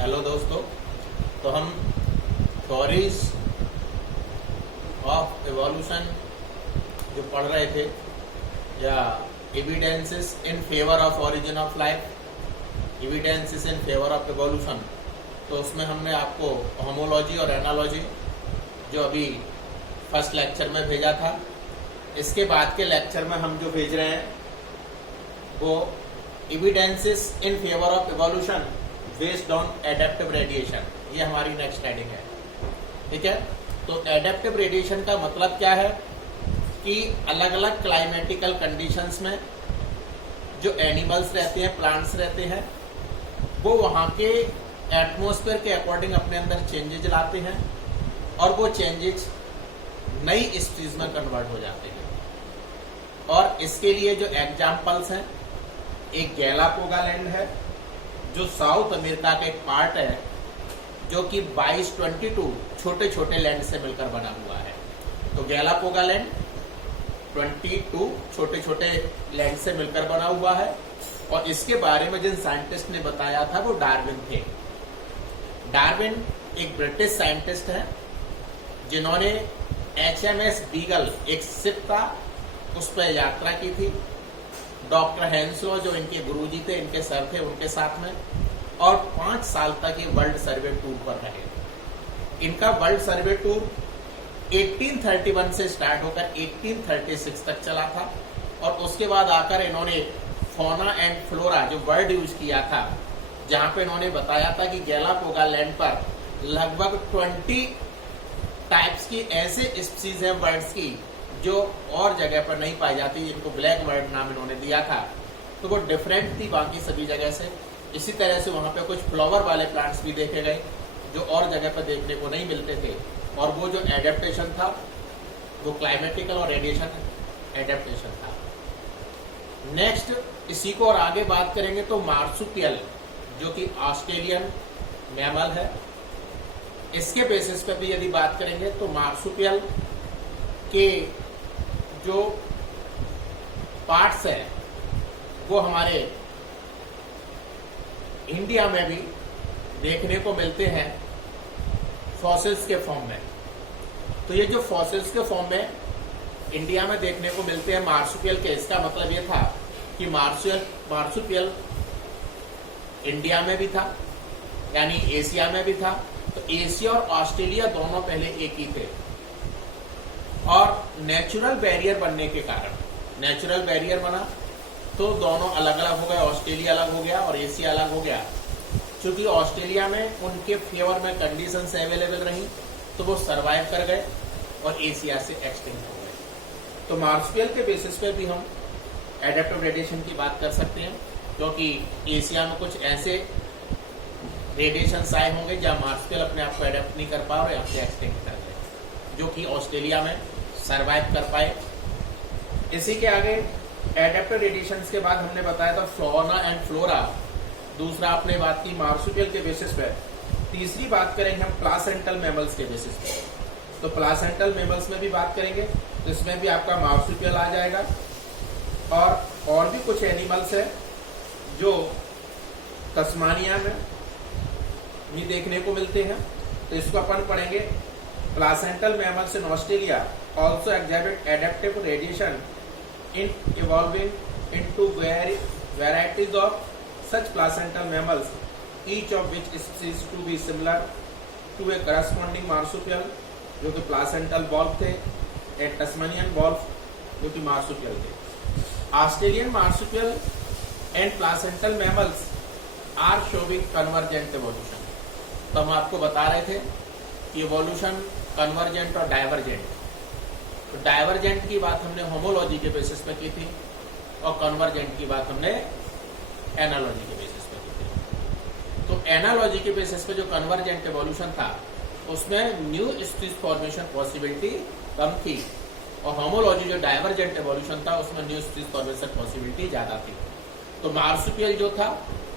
Hello दोस्तों, तो हम थ्योरीज ऑफ एवोल्यूशन जो पढ़ रहे थे या evidences in favour of origin of life, evidences in favour of evolution, तो उसमें हमने आपको होमोलॉजी और एनालॉजी जो अभी फर्स्ट लेक्चर में भेजा था, इसके बाद के लेक्चर में हम जो भेज रहे हैं वो evidences in favour of evolution based on adaptive radiation. ये हमारी नेक्स्ट हेडिंग है। ठीक है, तो एडेप्टिव रेडिएशन का मतलब क्या है कि अलग अलग क्लाइमेटिकल कंडीशंस में जो एनिमल्स रहते हैं, प्लांट्स रहते हैं, वो वहाँ के एटमॉस्फेयर के अकॉर्डिंग अपने अंदर चेंजेज लाते हैं और वो चेंजेज नई स्पीशीज में कन्वर्ट हो जाते हैं। और इसके लिए जो एग्जाम्पल्स हैं, एक गैलापागोस है जो साउथ अमेरिका का एक पार्ट है जो कि 22 छोटे छोटे लैंड से मिलकर बना हुआ है। तो गैलापागोस 22 छोटे छोटे लैंड से मिलकर बना हुआ है और इसके बारे में जिन साइंटिस्ट ने बताया था वो डार्विन थे। डार्विन एक ब्रिटिश साइंटिस्ट है जिन्होंने HMS बीगल, एक शिप था, उस पर यात्रा की थी। डॉक्टर हेंसलो जो इनके गुरुजी थे, इनके सर थे, उनके साथ में, और 5 साल तक ये वर्ल्ड सर्वे टूर पर रहे। इनका वर्ल्ड सर्वे टूर 1831 से स्टार्ट होकर 1836 तक चला था और उसके बाद आकर इन्होंने फौना एंड फ्लोरा जो वर्ड यूज किया था, जहां पे इन्होंने बताया था कि गैलापागोस लैंड पर लगभग 20 टाइप्स की ऐसे स्पीशीज है बर्ड्स की जो और जगह पर नहीं पाई जाती, जिनको ब्लैक बर्ड नाम इन्होंने दिया था। तो वो डिफरेंट थी बाकी सभी जगह से। इसी तरह से वहाँ पे कुछ फ्लावर वाले प्लांट्स भी देखे गए जो और जगह पर देखने को नहीं मिलते थे। और वो जो एडेप्टेशन था वो क्लाइमेटिकल और रेडिएशन एडेप्टेशन था। नेक्स्ट इसी को और आगे बात करेंगे तो मार्सुपियल जो कि ऑस्ट्रेलियन मैमल है, इसके बेसिस पे भी यदि बात करेंगे तो मार्सुपियल के जो पार्ट्स हैं वो हमारे इंडिया में भी देखने को मिलते हैं फॉसिल्स के फॉर्म में। तो ये जो फॉसिल्स के फॉर्म में इंडिया में देखने को मिलते हैं मार्सुपियल के, इसका मतलब ये था कि मार्सुपियल इंडिया में भी था, यानी एशिया में भी था। तो एशिया और ऑस्ट्रेलिया दोनों पहले एक ही थे और नेचुरल बैरियर बनने के कारण, नेचुरल बैरियर बना तो दोनों अलग अलग हो गए, ऑस्ट्रेलिया अलग हो गया और एशिया अलग हो गया। क्योंकि ऑस्ट्रेलिया में उनके फेवर में कंडीशंस अवेलेबल रही तो वो सरवाइव कर गए और एशिया से एक्सटिंक्ट हो गए। तो मार्सुपियल के बेसिस पे भी हम एडेप्टिव रेडिएशन की बात कर सकते हैं, क्योंकि एशिया में कुछ ऐसे रेडिएशन आए होंगे जहाँ मार्सुपियल अपने आप को एडेप्ट नहीं कर पाए और यहाँ से एक्सटिंक्ट कर गए, जो कि ऑस्ट्रेलिया में सरवाइव कर पाए। इसी के आगे एडेप्टिव रेडिएशन के बाद हमने बताया था फौना एंड फ्लोरा। दूसरा आपने बात की मार्सुपियल के बेसिस पे। तीसरी बात करेंगे हम प्लासेंटल मैमल्स के बेसिस पे। तो प्लासेंटल मैमल्स में भी बात करेंगे तो इसमें भी आपका मार्सुपियल आ जाएगा। और भी कुछ एनिमल्स है जो तस्मानिया में भी देखने को मिलते हैं, तो इसको अपन पढ़ेंगे। Placental mammals in Australia also exhibit adaptive radiation in evolving into varieties of such placental mammals, each of which is to be similar to a corresponding marsupial जो कि placental wolf थे, a Tasmanian wolf जो कि marsupial थे। Australian marsupial and placental mammals are showing convergent evolution। तो हम आपको बता रहे थे कि evolution convergent और divergent। तो डाइवर्जेंट की बात हमने होमोलॉजी के बेसिस पे की थी और कन्वर्जेंट की बात हमने एनालॉजी के बेसिस पे की थी। तो एनालॉजी के बेसिस पे जो कन्वर्जेंट एवोल्यूशन था उसमें न्यू स्पीशीज फॉर्मेशन पॉसिबिलिटी कम थी और होमोलॉजी जो डाइवर्जेंट एवोल्यूशन था उसमें न्यू स्पीशीज फॉर्मेशन पॉसिबिलिटी ज्यादा थी। तो मार्सुपियल जो था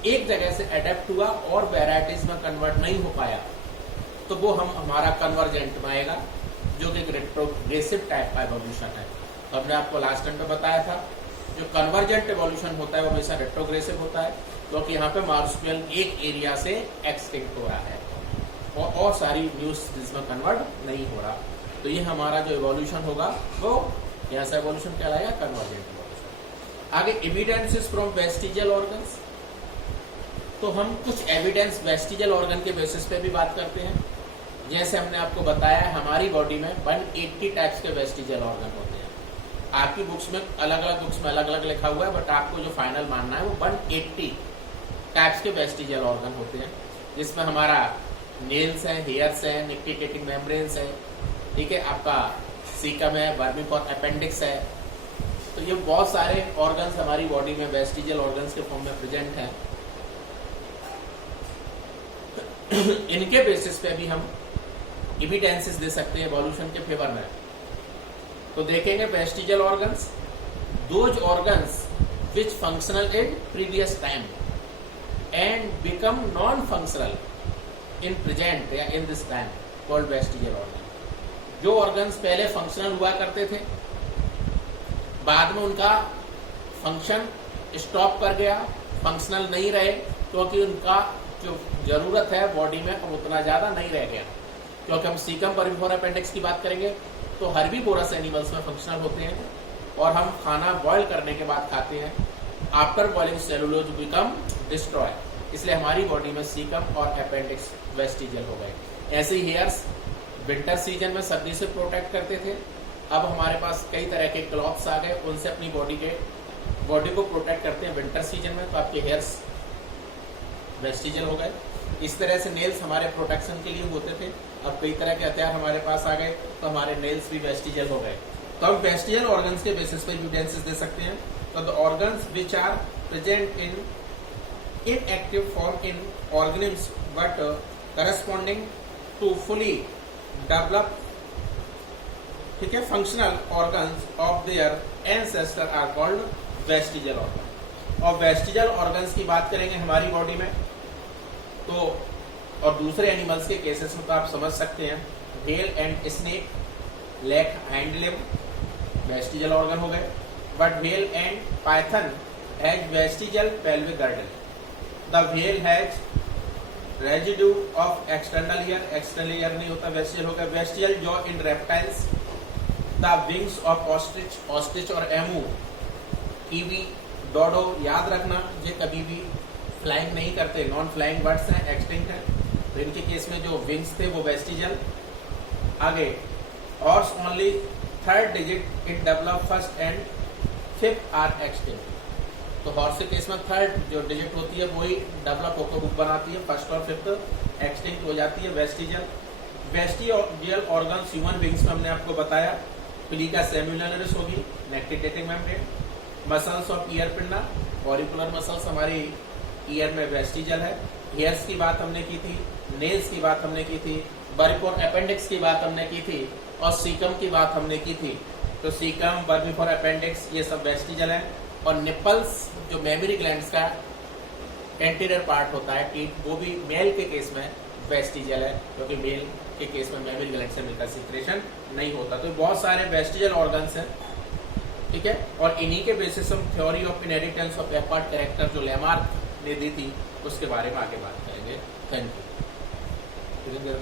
एक जगह से एडेप्ट हुआ और वेराइटीज में कन्वर्ट नहीं हो पाया, तो वो हमारा कन्वर्जेंट में आएगा, जो कि रेट्रोग्रेसिव टाइप का एवोल्यूशन है। तो हमने आपको लास्ट टाइम पे बताया था जो कन्वर्जेंट एवोल्यूशन होता है वो हमेशा रेट्रोग्रेसिव होता है, क्योंकि यहाँ पे मार्सुपियल एक एरिया से एक्सटिंक्ट हो रहा है और सारी न्यू स्पीशीज में कन्वर्ट नहीं हो रहा। तो ये हमारा जो एवोल्यूशन होगा वो यहाँ से एवोल्यूशन कहलाएगा कन्वर्जेंट एवोल्यूशन। आगे एविडेंसेस फ्रॉम वेस्टिजियल ऑर्गन्स, तो हम कुछ एविडेंस वेस्टिजियल ऑर्गन के बेसिस पे भी बात करते हैं। जैसे हमने आपको बताया हमारी बॉडी में 180 टाइप्स के वेस्टिजियल ऑर्गन होते हैं। आपकी बुक्स में अलग अलग लिखा हुआ है, बट आपको जो फाइनल मानना है वो 180 टाइप्स के वेस्टिजियल ऑर्गन होते हैं, जिसमें हमारा नेल्स हैं, हेयर्स हैं, निक्टिकेटिंग मेम्ब्रेन्स है, ठीक है, आपका सीकम है, वर्मिफोर अपेंडिक्स है। तो ये बहुत सारे ऑर्गन्स हमारी बॉडी में वेस्टिजियल ऑर्गन्स के फॉर्म में प्रेजेंट हैं। इनके बेसिस पे भी हम एविडेंसेस दे सकते हैं एवोल्यूशन के फेवर में। तो देखेंगे vestigial organs, those organs which functional in previous time and become non functional in present या in this time called vestigial organ. जो ऑर्गन्स पहले फंक्शनल हुआ करते थे, बाद में उनका फंक्शन स्टॉप कर गया, फंक्शनल नहीं रहे, क्योंकि उनका जो जरूरत है बॉडी में अब उतना ज्यादा नहीं रह गया। क्योंकि हम सीकम वर्मिफोर अपेंडिक्स की बात करेंगे तो हर्बीवोरस एनिमल्स में फंक्शनल होते हैं और हम खाना बॉयल करने के बाद खाते हैं। After boiling cellulose become destroy, इसलिए हमारी बॉडी में सीकम और अपेंडिक्स वेस्टिजियल हो गए। ऐसे ही हेयर्स विंटर सीजन में सर्दी से प्रोटेक्ट करते थे, अब हमारे पास कई तरह के क्लॉथ्स आ गए, उनसे अपनी बॉडी को प्रोटेक्ट करते हैं विंटर सीजन में, तो आपके हेयर्स वेस्टिजियल हो गए। इस तरह से नेल्स हमारे प्रोटेक्शन के लिए होते थे, अब कई तरह के हथियार हमारे पास आ गए तो हमारे नेल्स भी वेस्टिजियल हो गए। तो हम वेस्टिजियल ऑर्गन्स के बेसिस पे एविडेंसेस दे सकते हैं। तो the organs which are present in inactive form in organisms but corresponding to fully develop, ठीक है, functional organs of their ancestor are called vestigial organ. और वेस्टिजियल ऑर्गन्स की बात करेंगे हमारी बॉडी में तो, और दूसरे एनिमल्स के केसेस में तो आप समझ सकते हैं, whale and snake lack hind limb vestigial organ हो गए, but whale and python has vestigial pelvic girdle. The whale has residue of external ear, external ear नहीं होता, वेस्टिजियल हो गया। Vestigial jaw in reptiles, the wings of ostrich, ostrich और emu, kiwi, dodo, याद रखना ये कभी भी फ्लाइंग नहीं करते, नॉन फ्लाइंग बर्ड्स हैं, एक्सटिंक्ट हैं, तो इनके केस में जो विंग्स थे वो वेस्टिजियल। आगे horse only third digit it develop, first and fifth are extinct. तो हॉर्स के केस में थर्ड जो डिजिट होती है वही डेवलप होकर बुक बनाती है, फर्स्ट और फिफ्थ एक्सटिंक्ट हो जाती है, vestigial. Vestigial organs human beings में हमने आपको बताया, प्लीका सेम्युलरिस होगी, नेक्टिटेटिंग मेम्ब्रेन, मसल्स ऑफ ईयर पिंडा, ऑरिकुलर मसल्स हमारी ईयर में वेस्टिजियल है। हेयर्स की बात हमने की थी, नेल्स की बात हमने की थी, वर्मिफोर अपेंडिक्स की बात हमने की थी और सीकम की बात हमने की थी। तो सीकम, वर्मिफोर अपेंडिक्स ये सब वेस्टिजियल है। और निपल्स जो मेमोरी ग्लैंड्स का एंटीरियर पार्ट होता है टीथ, वो भी मेल के केस में वेस्टिजियल है, क्योंकि मेल के केस में मेमोरी ग्लैंड से मिलकर सिक्रेशन नहीं होता। तो बहुत सारे वेस्टिजियल ऑर्गन्स हैं, ठीक है, और इन्हीं के बेसिस हम theory of inheritance of apart character जो लेमार्क ने दी थी उसके बारे में आगे बात करेंगे। Thank you.